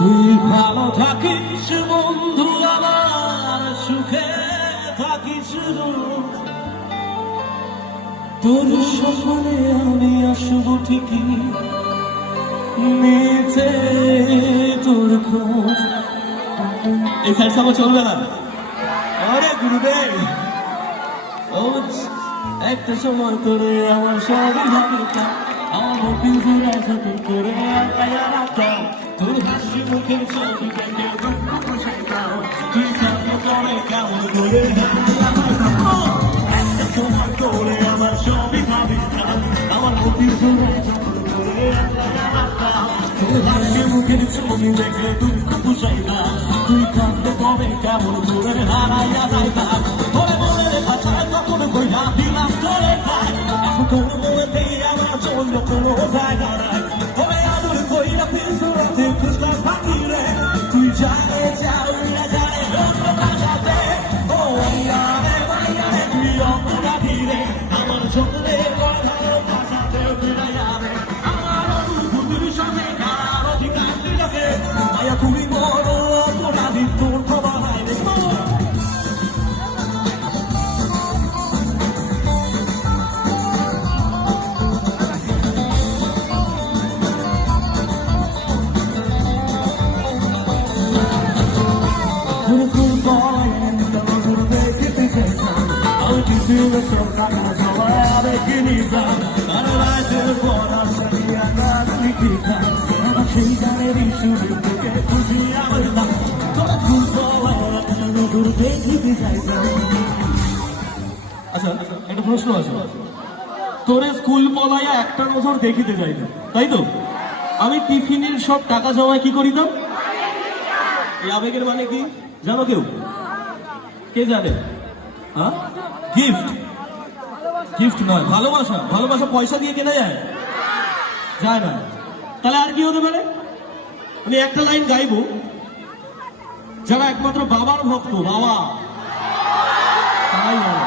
তুই ভালো থাকিস বন্ধু, আমার সুখে থাকিস শুধু। তোর সপনে আমি আসব ঠিকই, নিতে তোর খোঁজ। এই সাইড আমার চলবে না। আরে গুরুদেব, একটা সময় তোরে আমার সবই ভাবিতাম, আমার পিছনে সাথে করে রাখতাম। তোর হাসি মুখের ছবি দেখে দুঃখ বসাইতাম, তুই থাকে তবে কেমন করে একটা সময় তোরে আমার সবই ভাবিতাম, আমার পিছনে করে রাখতাম। তোর হাসি মুখের ছবি দেখে দুঃখ বসাইতাম, তুই থাকতে তবে কেমন করে হারাইয়া যাইতাম। তোরে মনের বাঁচায় কখন কইরা দিলাম তোরে ভাই, এখন তোর মনে আমার জন্য কোনো জায়গা নাই। তবে আদর কইরা পিছুরাতে খুঁজলাম বাকি রে, তুই যায় যাওয়া যায় অন্য ভাষাতে। ও আইয়ারে মাইয়ারে তুই অপরাধী রে, আমার সঙ্গে কথার ভাষাতে ফিরাইয়ারে। আমার অনুভূতির সাথে কার অধিকার দিলাকে, মায়া তুমি বড় অপরাধী, তোর খবর নাই রে। আচ্ছা, একটা প্রশ্ন আছে, তোরে স্কুল পলাইয়া একটা নজর দেখিতে যাইতাম, তাই তো? আমি টিফিনের সব টাকা জমায় কি করিতাম? এই আবেগের মানে কি জানো কেউ? কে জানে? হ্যাঁ, গিফট। গিফট নয়, ভালোবাসা। ভালোবাসা পয়সা দিয়ে কেনা যায়? যায় না। তাহলে আর কি হতে পারে? আমি একটা লাইন গাইবো, যারা একমাত্র বাবার ভক্ত, বাবা তারাই বাবা।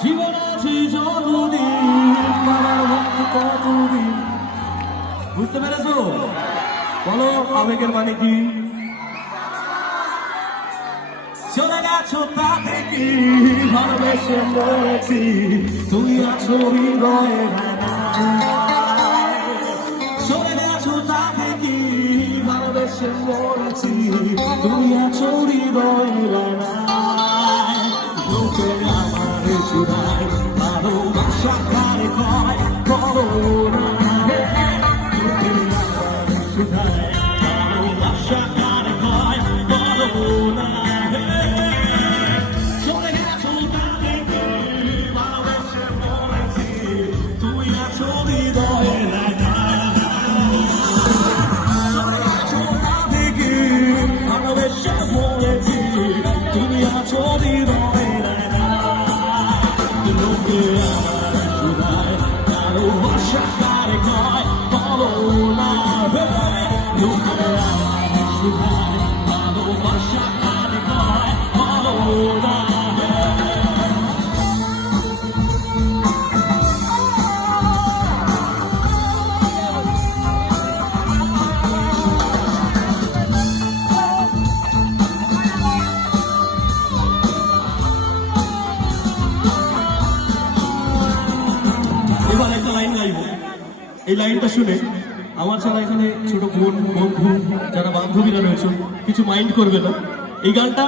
জীবন আছে যতদিন, বাবার ভক্ত কতদিন। বুঝতে পেরেছো? বলো আবেগের মানে কি? চলে গেছো তাতে কি ভালোবেসে মরেছি, তুই আছো হৃদয়ে। চলে গেছো তাতে কি ভালোবেসে মরেছি, তুই আছো হৃদয়ে। লোকে আমার সুরায় ভালোবাসা কারে কয় বলো না, লোকে আমার সুরায় ভালোবাসা কারে কয় বলো না। এই লাইনটা শুনে আমার ছাড়া এখানে ছোট বোন, বন্ধু, যারা বান্ধবীরা রয়েছে কিছু মাইন্ড করবে না। এই গানটা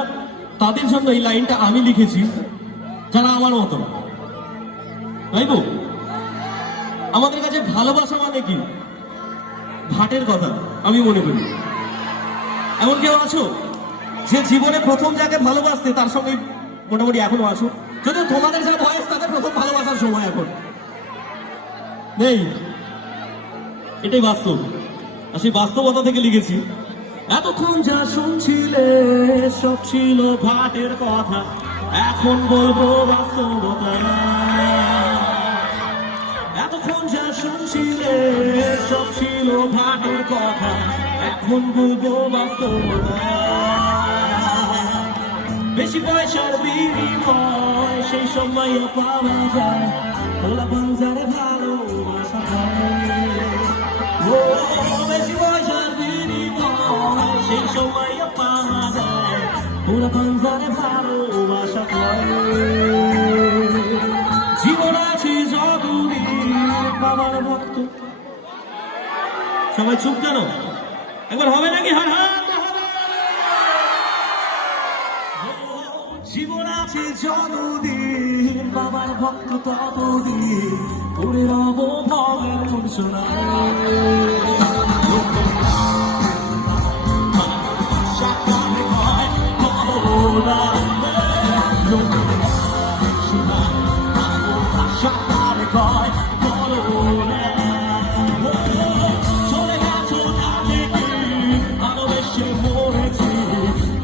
তাদের জন্য, এই লাইনটা আমি লিখেছি যারা আমার মতো, তাই তো? আমাদের কাছে ভালোবাসা মানে কি ভাটের কথা আমি মনে করি। এমন কেউ আছো যে জীবনে প্রথম যাকে ভালোবাসতে তার সঙ্গে মোটামুটি এখনো আছো? যদিও তোমাদের যা বয়স তাদের প্রথম ভালোবাসার সময় এখন নেই, এটাই বাস্তব। আর সেই বাস্তবতা থেকে লিখেছি, এতক্ষণ যা শুনছিলে সব ছিল ভাটের কথা, এখন বলবো বাস্তবতা। এতক্ষণ যা শুনছিলে সব ছিল ভাটের কথা, এখন বলবো বাস্তবতা। বেশি পয়সার বিনিময় সেই সময় পাওয়া যায়, ওলা পাঞ্জারে ভালোবাসা। বেশি পয়সার বিনিময় সেই সময় পাওয়া যায় ওরা পাঞ্জারে ভালোবাসা পায় জীবন আছে যতদিন বাবার ভক্ত সবাই চুপ কেন একবার হবে নাকি হার হার জীবন আছে যতদিন বাবার ভক্ত ততদিন করে রব ভবের শোনা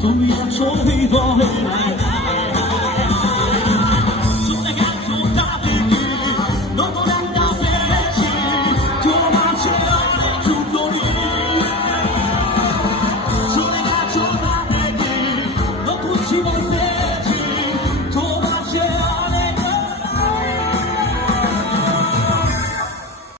তুমি আছো হৃদয়ে জীবন